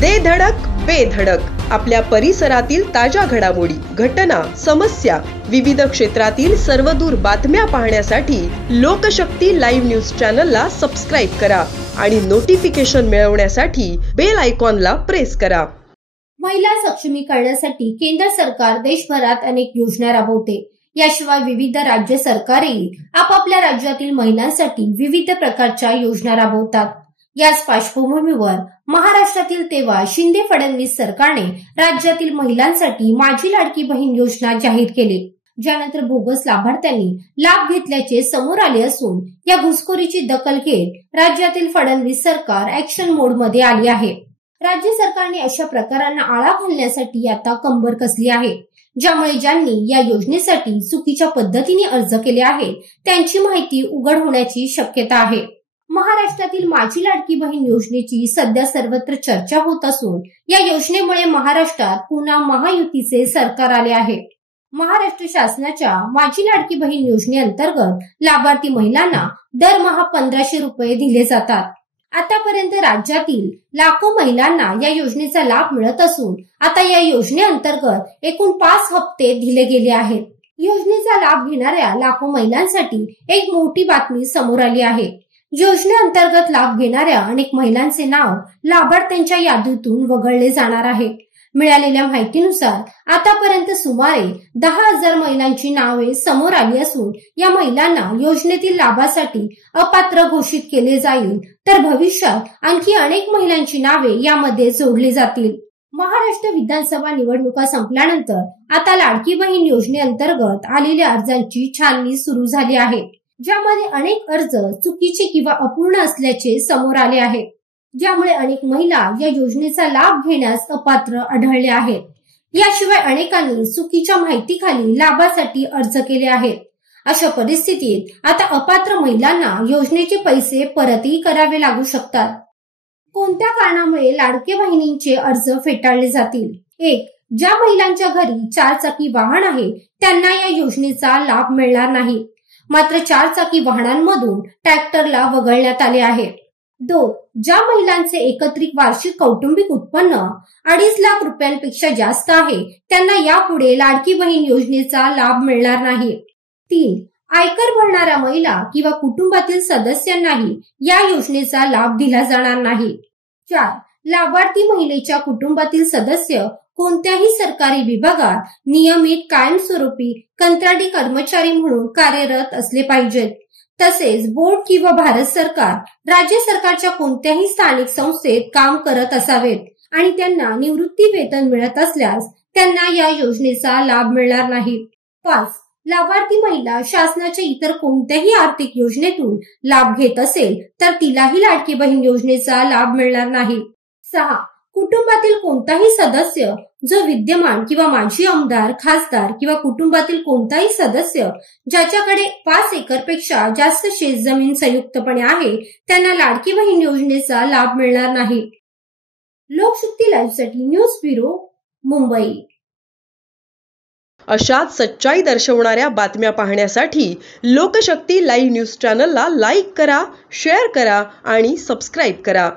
दे धडक बेधडक आपल्या परिसरातील ताज्या घडामोडी, घटना, समस्या, विविध क्षेत्रातील सर्वदूर बातम्या पाहण्यासाठी लोकशक्ती लाईव्ह न्यूज चॅनलला सबस्क्राईब करा आणि नोटिफिकेशन मिळवण्यासाठी बेल आयकॉनला प्रेस करा। महिला सक्षमीकरणासाठी केंद्र सरकार देशभरात अनेक योजना राबवते। याशिवाय विविध राज्य सरकारेही आपापल्या राज्यातील महिलांसाठी विविध प्रकारच्या योजना राबवतात। याच पार्श्वभूमीवर महाराष्ट्रातील तेव्हा शिंदे फडणवीस सरकारने राज्यातील महिलांसाठी माझी लाडकी बहीण योजना जाहीर केली, ज्यानंतर बोगस लाभार्थ्यांनी लाभ घेतल्याचे समोर आले असून या घुसखोरीची दखल घेत राज्यातील फडणवीस सरकार ऍक्शन मोड मध्ये आली आहे। राज्य सरकारने अशा प्रकारांना आळा घालण्यासाठी आता कंबर कसली आहे, ज्यामुळे ज्यांनी या योजनेसाठी चुकीच्या पद्धतीने अर्ज केले आहेत त्यांची माहिती उघड होण्याची शक्यता आहे। महाराष्ट्रातील माझी लाडकी बहीण योजनेची सध्या सर्वत्र चर्चा होत असून या योजनेमुळे महाराष्ट्रात पुन्हा महायुतीचे सरकार आले आहे। महाराष्ट्र शासनाच्या माझी लाडकी बहीण योजनेअंतर्गत लाभार्थी महिलांना दरमहा 1500 रुपये दिले जातात। आतापर्यंत राज्यातील लाखो महिलांना या योजनेचा लाभ मिळत असून आता या योजनेअंतर्गत एकूण 5 हप्ते दिले गेले आहेत। योजनेचा लाभ घेणाऱ्या लाखो महिलांसाठी एक मोठी बातमी समोर आली आहे। योजनेअंतर्गत लाभ घेणाऱ्या अनेक महिलांचे नाव लाभार्थ्यांच्या यादीतून वगळले जाणार आहे। मिळालेल्या माहितीनुसार आतापर्यंत सुमारे 10,000 महिलांची नावे समोर आली असून या महिलांना योजनेतील लाभासाठी अपात्र घोषित केले जाईल, तर भविष्यात आणखी अनेक महिलांची नावे यामध्ये जोडली जातील। महाराष्ट्र विधानसभा निवडणुका संपल्यानंतर आता लाडकी बहीण योजनेअंतर्गत आलेल्या अर्जांची छाननी सुरू झाली आहे, ज्यामध्ये अनेक अर्ज चुकीचे किंवा अपूर्ण असल्याचे समोर आले आहे, ज्यामुळे अनेक महिला या योजनेचा लाभ घेण्यास अपात्र आढळले आहेत। याशिवाय अनेकांनी चुकीच्या माहितीखाली लाभासाठी अर्ज केले आहेत। अशा परिस्थितीत आता अपात्र महिलांना योजनेचे पैसे परतही करावे लागू शकतात। कोणत्या कारणामुळे लाडक्या बहिणींचे अर्ज फेटाळले जातील? 1. ज्या महिलांच्या घरी 4 चाकी वाहन आहे त्यांना या योजनेचा लाभ मिळणार नाही, मात्र 4 चाकी वाहनांमधून ट्रॅक्टरला वगळण्यात आले आहे। 2. ज्या महिलांचे एकत्रित वार्षिक कौटुंबिक उत्पन्न 2.5 लाख रुपयांपेक्षा जास्त आहे त्यांना यापुढे लाडकी बहीण योजनेचा लाभ मिळणार नाही। 3. आयकर भरणाऱ्या महिला किंवा कुटुंबातील सदस्यांनाही या योजनेचा लाभ दिला जाणार नाही। 4. लाभार्थी महिलेच्या कुटुंबातील सदस्य कोणत्याही सरकारी विभागात नियमित, कायमस्वरूपी, कंत्राटी कर्मचारी म्हणून कार्यरत असले पाहिजेत। तसेच बोर्ड किंवा भारत सरकार, राज्य सरकारच्या कोणत्याही स्थानिक संस्थेत काम करत असावेत आणि त्यांना निवृत्ती वेतन मिळत असल्यास त्यांना या योजनेचा लाभ मिळणार नाही। 5. लाभार्थी महिला शासनाच्या इतर कोणत्याही आर्थिक योजनेतून लाभ घेत असेल तर तिलाही लाडकी बहीण योजनेचा लाभ मिळणार नाही। 6. कुटुंबातील कोणताही सदस्य जो विद्यमान किंवा माजी आमदार, खासदार किंवा कुटुंबातील कोणताही सदस्य ज्याच्याकडे 5 एकरपेक्षा जास्त शेतजमीन संयुक्तपणे आहे त्यांना लाडकी बहीण योजनेचा लाभ मिळणार नाही। लोकशक्ती लाईव्ह साठी न्यूज ब्युरो, मुंबई। अशाच सच्चाई दर्शवणाऱ्या बातम्या पाहण्यासाठी लोकशक्ती लाईव्ह न्यूज चॅनलला लाईक करा, शेअर करा आणि सबस्क्राईब करा।